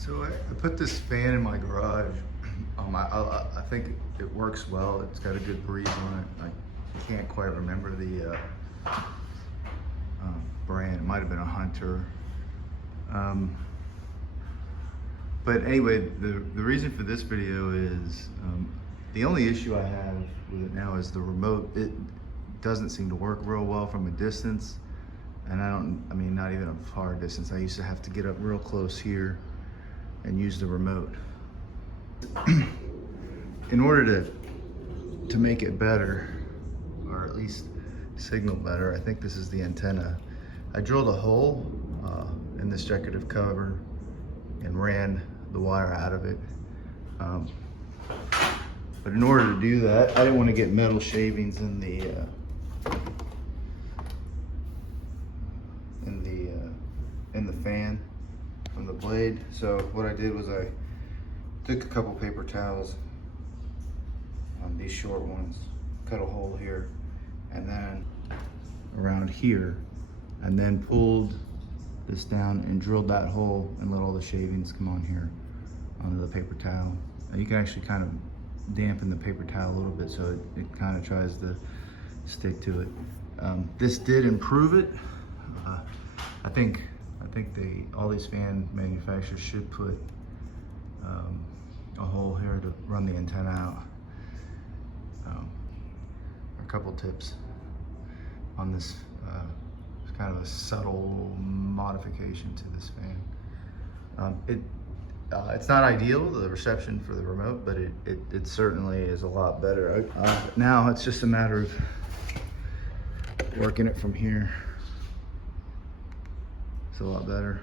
So I put this fan in my garage. I think it works well. It's got a good breeze on it. I can't quite remember the brand. It might have been a Hunter. But anyway, the reason for this video is the only issue I have with it now is the remote. It doesn't seem to work real well from a distance. And I mean, not even a far distance. I used to have to get up real close here and use the remote. In order to make it better, or at least signal better, I think this is the antenna. I drilled a hole in this decorative cover and ran the wire out of it. But in order to do that, I didn't want to get metal shavings in the fan from the blade. So what I did was I took a couple paper towels, these short ones, cut a hole here and then around here, and then pulled this down and drilled that hole and let all the shavings come on here onto the paper towel. And you can actually kind of dampen the paper towel a little bit so it kind of tries to stick to it. This did improve it. I think all these fan manufacturers should put a hole here to run the antenna out. A couple tips on this kind of a subtle modification to this fan. It's not ideal, the reception for the remote, but it certainly is a lot better. Now it's just a matter of working it from here. It's a lot better.